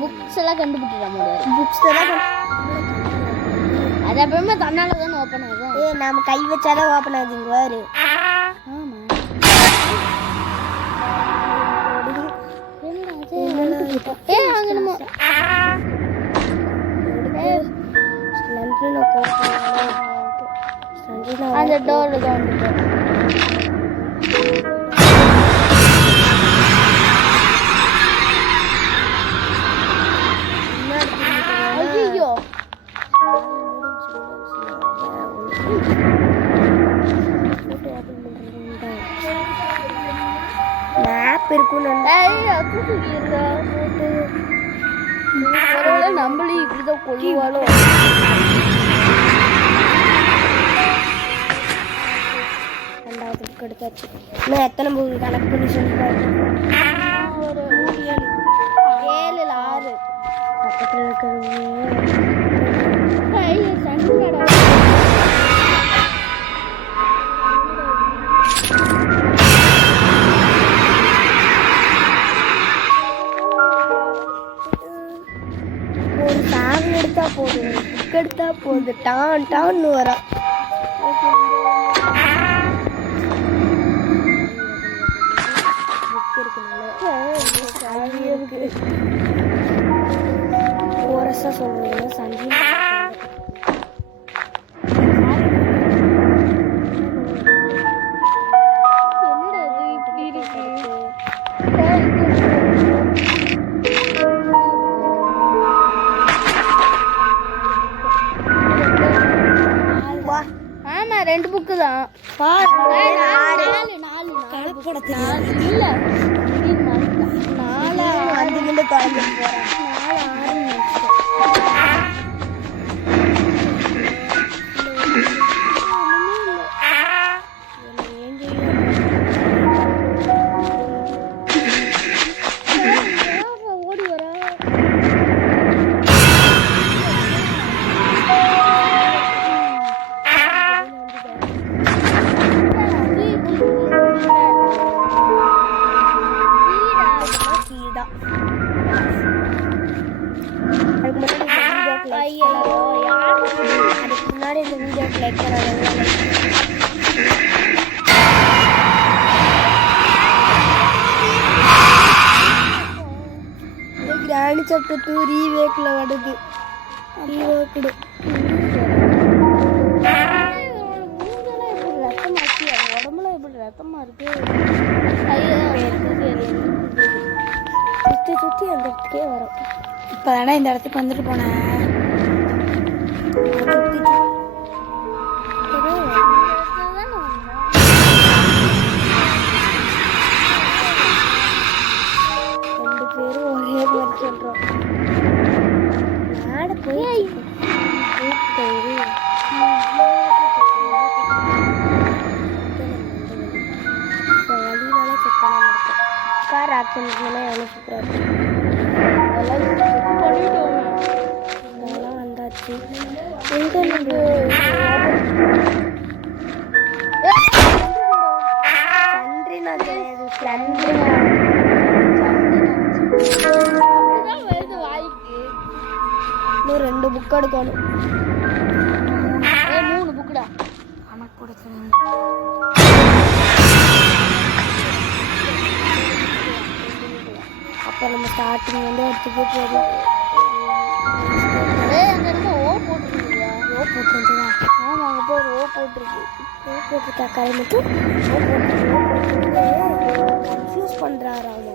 Books எல்லாம் கண்டுபிடிச்சிட முடியாது. Books எல்லாம் அது அப்புறமா தன்னால தானே ஓப்பன் ஆகும். நாம கை வச்சாதான் ஓப்பன் ஆகுதுங்க பாரு. ஆமா அங்க நம்ம அந்த டோர்ல தான் ஐயோ மேப் இருக்கும். நம்மளே இப்படிதான் கொள்ளுவாளோ. ரெண்டாவது புக் எடுத்தாச்சு. இன்னும் எத்தனை புக் கணக்கு பண்ணி சொல்லி ஒரு 7 6 பக்கத்தில் இருக்கிறது. ஒரு சாங் எடுத்தா போதும், புக் எடுத்தா போதும், டான்னு வரா. கோரஸா சொல்றீங்க சஞ்சீவ். ஆமா 2 புக்கு தான். இல்ல 4 வந்துகிட்டு தொலைஞ்சு போறேன். 4 ஓடி வர அதுக்கு முன்னாடி இந்த வீடியோக்கு லைக் பண்ணாங்க. கிராணி சாப்டர் 2 ரீவேக்ல வருது. ரீவேக்டு உடம்புல எப்படி ரத்தமா இருக்கு. சுற்றி சுற்றி அந்த இடத்துக்கே வரும். இப்போதானே இந்த இடத்துக்கு வந்துட்டு போனேன். ரெண்டு பேரும் ஒரே மாதிரி சொல்றோம். நாட போய் வழியில செக் பண்ண முடியும். கார் ஆக்சிடென்ட் எவ்வளோ சூப்பராக இருக்கு. அதெல்லாம் வந்தாச்சு. இன்னும் 2 புக் எடுக்கணும். 3 புக்குடா கணக்கு கொடுக்கணும். அப்போ நம்ம ஸ்டார்டிங் வந்து எடுத்துகிட்டு போயிடலாம். அங்கே இருக்க ஓ போட்டுருக்குதா? ஓ போட்டுருந்துதா? ஆமாம், அங்கே போய் ஒரு ஓ போட்டிருக்கு. ஓ போட்டிருக்கா கரை மட்டும். ஓ போட்டு கன்ஃபியூஸ் பண்ணுறாரு அவங்க.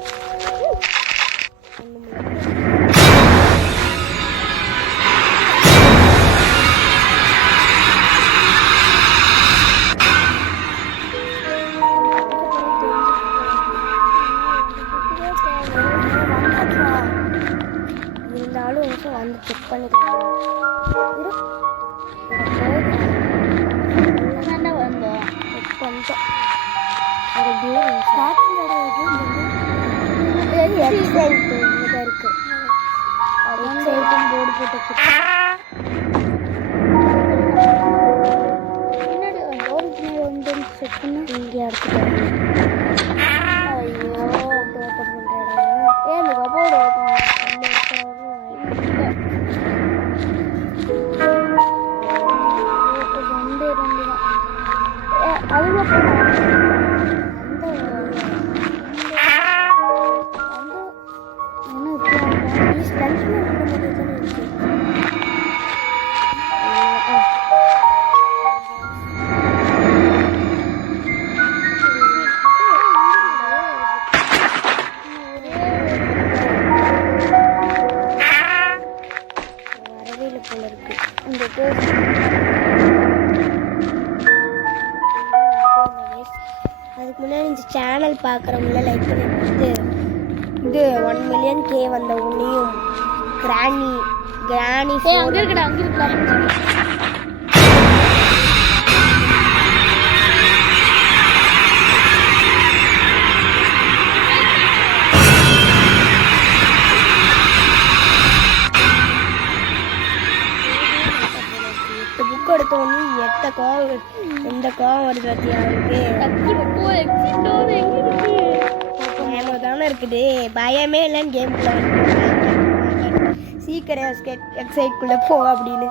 இருந்தாலும் வந்து செக் பண்ணிக்கலாம். வந்தோம் செக் பண்ணிட்டோம். எக்ஸைட்டு இங்கே இருக்கு. எக்ஸைட்டும் போர்டு போட்டு பின்னாடி டோருக்கு வந்து செக் பண்ணி இங்கே எடுத்துட்டு ஐயோ ஓப்பன் பண்ணுறேன். ஏன் இந்த கபோர்டு ஓப்பன் வரவேல போல இருக்கு இந்த பேர் அதுக்கு முன்னாடி இந்த சேனல் பார்க்குறவங்கள லைக் பண்ணிட்டு இது 1 மில்லியன் கே வந்த உன்னையும் கிராணி அங்க இருக்குடா அங்க இருக்குடா புக் எடுத்த உடனே எந்த கோவம் வருது பத்தியா அவனுக்கு தானே இருக்குது பயமே இல்லைன்னு கேம்குள்ள சீக்கிரம் எக்ஸைட்குள்ளே போ அப்படின்னு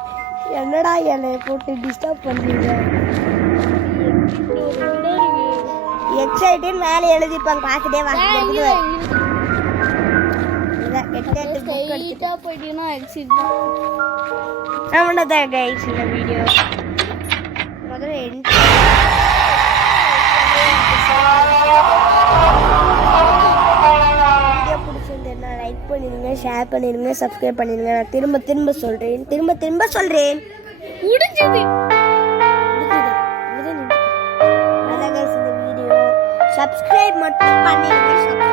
என்னடா என்னை போட்டு டிஸ்டர்ப் பண்ணுறீங்க எக்ஸைட்டுன்னு மேலே எழுதிப்பாங்க பார்த்துட்டே வாங்க போயிட்டீங்கன்னா எக்ஸிட் அவ்வளோதான் கைஸ் இந்த வீடியோ முதல்ல வீடியோ பிடிச்சிருந்தேன்னா லைக் பண்ணிடுங்க ஷேர் பண்ணிடுங்க சப்ஸ்கிரைப் பண்ணிடுங்க நான் திரும்ப சொல்கிறேன் முடிஞ்சது அதான் கைஸ் இந்த வீடியோ சப்ஸ்கிரைப் மட்டும் பண்ணிடுங்க